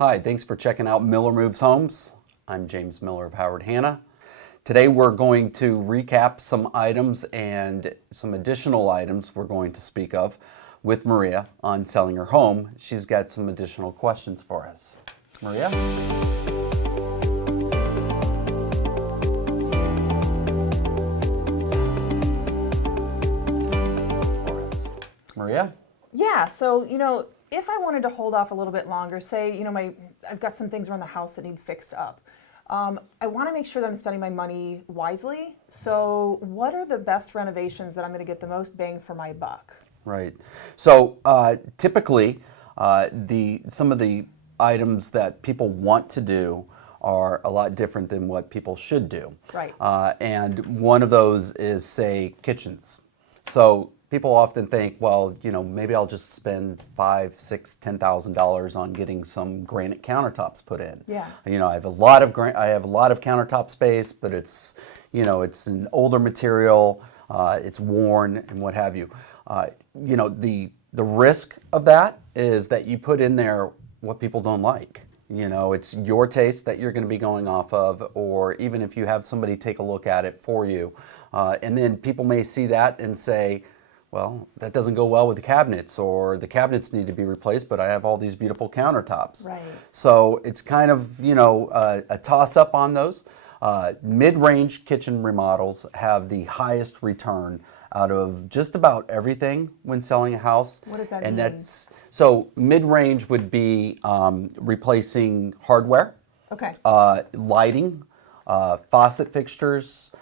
Hi, thanks for checking out Miller Moves Homes. I'm James Miller of Hanna. Today we're going to recap some items and some additional items we're going to speak of with Maria on selling her home. She's got some additional questions for us. Maria? Maria? Yeah, so, if I wanted to hold off a little bit longer, say, I've got some things around the house that need fixed up. I want to make sure that I'm spending my money wisely. So what are the best renovations that I'm going to get the most bang for my buck? Right. So typically, some of the items that people want to do are a lot different than what people should do. Right. And one of those is, say, kitchens. So people often think, well, maybe I'll just spend $5,000, $6,000, $10,000 on getting some granite countertops put in. Yeah. I have a lot of countertop space, but it's an older material, it's worn, and what have you. The risk of that is that you put in there what people don't like. It's your taste that you're going to be going off of, or even if you have somebody take a look at it for you, and then people may see that and say, well, that doesn't go well with the cabinets, or the cabinets need to be replaced, but I have all these beautiful countertops. Right. So it's kind of, a toss-up on those. Mid-range kitchen remodels have the highest return out of just about everything when selling a house. What does that mean? And so mid-range would be replacing hardware, okay, lighting, faucet fixtures,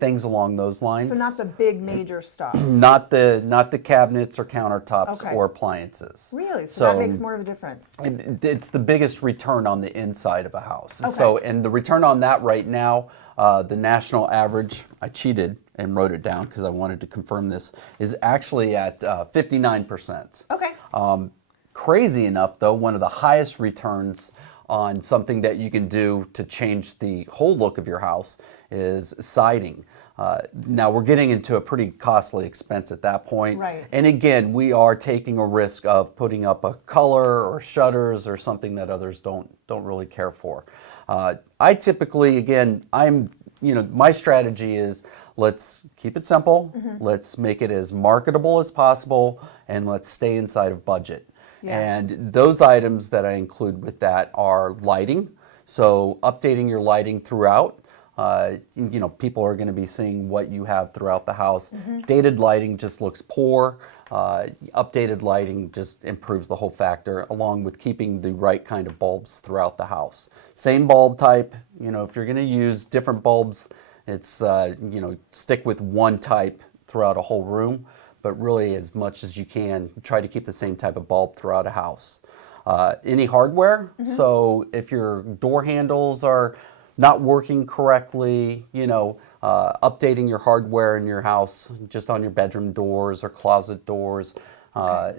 things along those lines. So not the big major stuff. Not the cabinets or countertops Okay. or appliances. Really? So that makes more of a difference. It's the biggest return on the inside of a house. Okay. So, and the return on that right now, the national average, I cheated and wrote it down because I wanted to confirm this, is actually at 59%. Okay. Crazy enough, though, one of the highest returns on something that you can do to change the whole look of your house is siding. Now we're getting into a pretty costly expense at that point. Right. And again, we are taking a risk of putting up a color or shutters or something that others don't really care for. I typically, again, my strategy is let's keep it simple, let's make it as marketable as possible, and let's stay inside of budget. Yeah. And those items that I include with that are lighting. So updating your lighting throughout. People are going to be seeing what you have throughout the house. Dated lighting just looks poor. Updated lighting just improves the whole factor, along with keeping the right kind of bulbs throughout the house. Same bulb type. If you're going to use different bulbs, it's stick with one type throughout a whole room. But really, as much as you can, try to keep the same type of bulb throughout a house. Any hardware, so if your door handles are not working correctly, updating your hardware in your house, just on your bedroom doors or closet doors,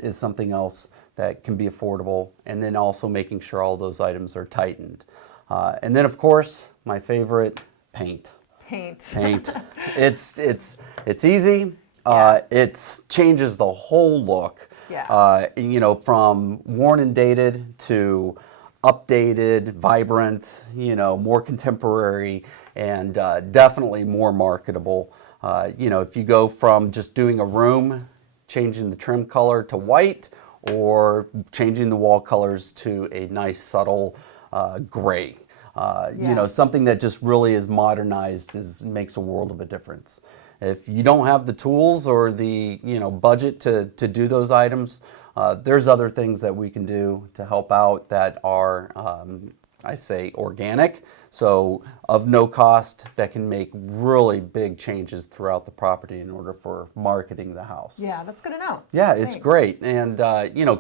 is something else that can be affordable. And then also making sure all those items are tightened. And then, of course, my favorite, paint. Paint. It's easy. Yeah. It changes the whole look. Yeah. From worn and dated to updated, vibrant, more contemporary, and definitely more marketable. If you go from just doing a room, changing the trim color to white, or changing the wall colors to a nice subtle gray. Something that just really is modernized makes a world of a difference. If you don't have the tools or the budget to do those items, there's other things that we can do to help out that are, I say, organic, so of no cost, that can make really big changes throughout the property in order for marketing the house. Yeah, that's good to know. Yeah, it's great. And,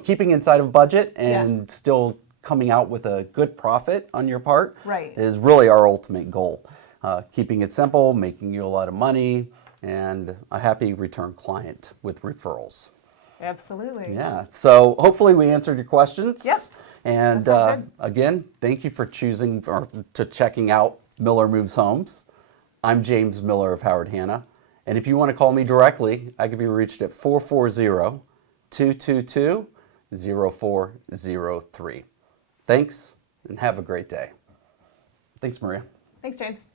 keeping inside of budget and still coming out with a good profit on your part is really our ultimate goal. Keeping it simple, making you a lot of money, and a happy return client with referrals. Absolutely. Yeah. So hopefully we answered your questions. Yep. And again, thank you for checking out Miller Moves Homes. I'm James Miller of Hanna. And if you want to call me directly, I can be reached at 440-222-0403. Thanks, and have a great day. Thanks, Maria. Thanks, James.